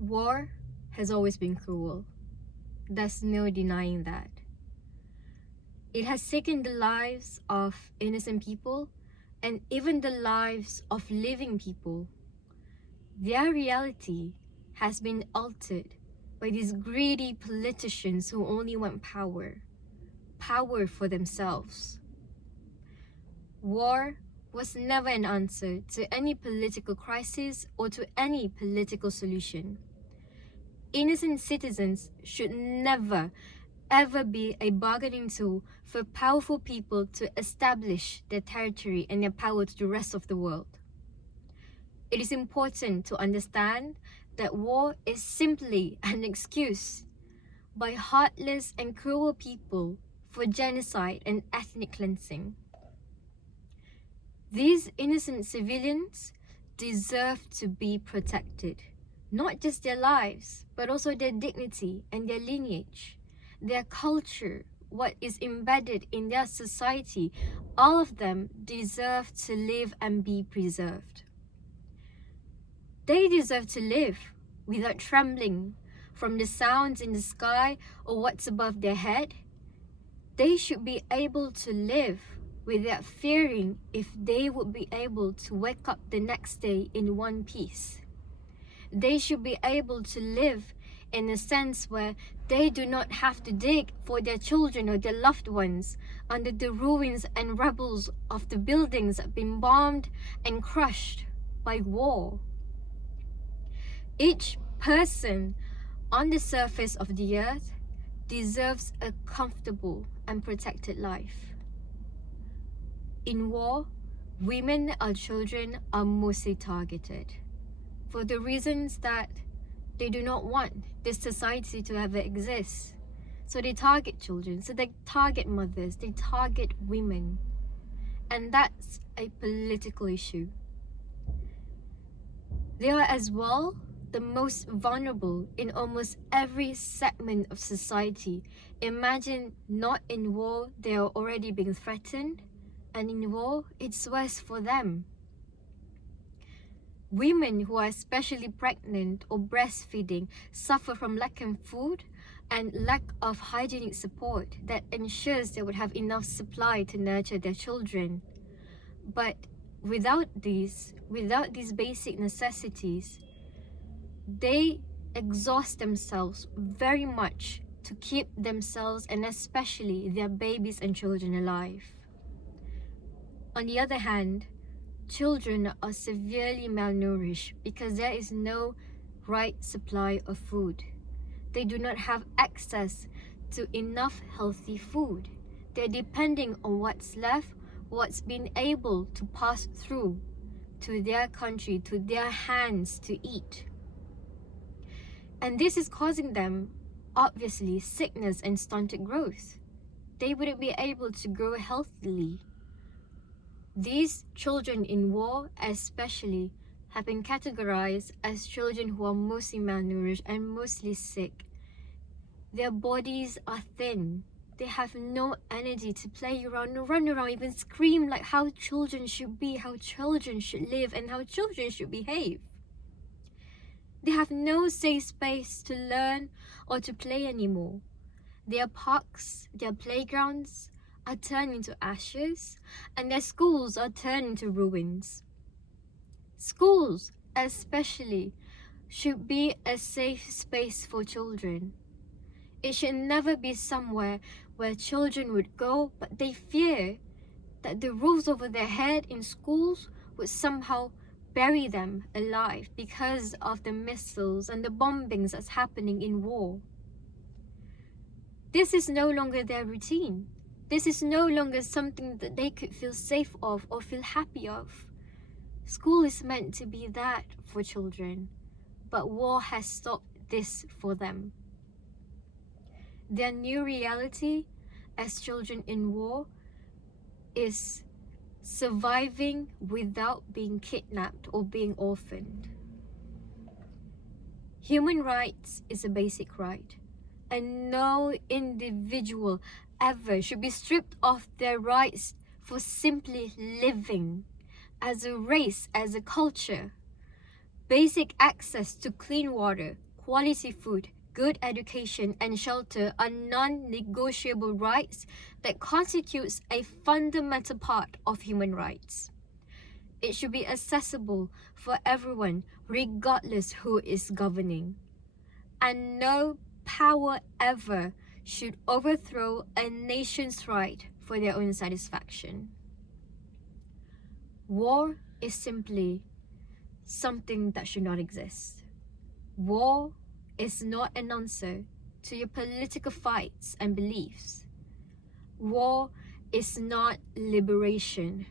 War has always been cruel. There's no denying that. It has taken the lives of innocent people and even the lives of living people. Their reality has been altered by these greedy politicians who only want power for themselves. War was never an answer to any political crisis or to any political solution. Innocent citizens should never, ever be a bargaining tool for powerful people to establish their territory and their power to the rest of the world. It is important to understand that war is simply an excuse by heartless and cruel people for genocide and ethnic cleansing. These innocent civilians deserve to be protected, not just their lives, but also their dignity and their lineage, their culture, what is embedded in their society. All of them deserve to live and be preserved. They deserve to live without trembling from the sounds in the sky or what's above their head. They should be able to live without fearing if they would be able to wake up the next day in one piece. They should be able to live in a sense where they do not have to dig for their children or their loved ones under the ruins and rubbles of the buildings that have been bombed and crushed by war. Each person on the surface of the earth deserves a comfortable and protected life. In war, women and children are mostly targeted for the reasons that they do not want this society to ever exist. So they target children, so they target mothers, they target women. And that's a political issue. They are as well the most vulnerable in almost every segment of society. Imagine not in war, they are already being threatened, and in war, it's worse for them. Women who are especially pregnant or breastfeeding suffer from lack of food and lack of hygienic support that ensures they would have enough supply to nurture their children. But without these basic necessities, they exhaust themselves very much to keep themselves and especially their babies and children alive. On the other hand, children are severely malnourished because there is no right supply of food. They do not have access to enough healthy food. They're depending on what's left, what's been able to pass through to their country, to their hands to eat. And this is causing them, obviously, sickness and stunted growth. They wouldn't be able to grow healthily. These children in war especially have been categorized as children who are mostly malnourished and mostly sick. Their bodies are thin. They have no energy to play around, run around, even scream like how children should be, how children should live, and how children should behave. They have no safe space to learn or to play anymore. Their parks, their playgrounds are turned into ashes, and their schools are turned into ruins. Schools, especially, should be a safe space for children. It should never be somewhere where children would go, but they fear that the roofs over their head in schools would somehow bury them alive because of the missiles and the bombings that's happening in war. This is no longer their routine. This is no longer something that they could feel safe of or feel happy of. School is meant to be that for children, but war has stopped this for them. Their new reality as children in war is surviving without being kidnapped or being orphaned. Human rights is a basic right, and no individual ever should be stripped of their rights for simply living as a race, as a culture. Basic access to clean water, quality food, good education, and shelter are non-negotiable rights that constitutes a fundamental part of human rights. It should be accessible for everyone, regardless who is governing. And no power ever should overthrow a nation's right for their own satisfaction. War is simply something that should not exist. War is not an answer to your political fights and beliefs. War is not liberation.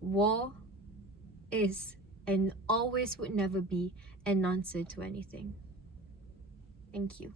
War is and always would never be an answer to anything. Thank you.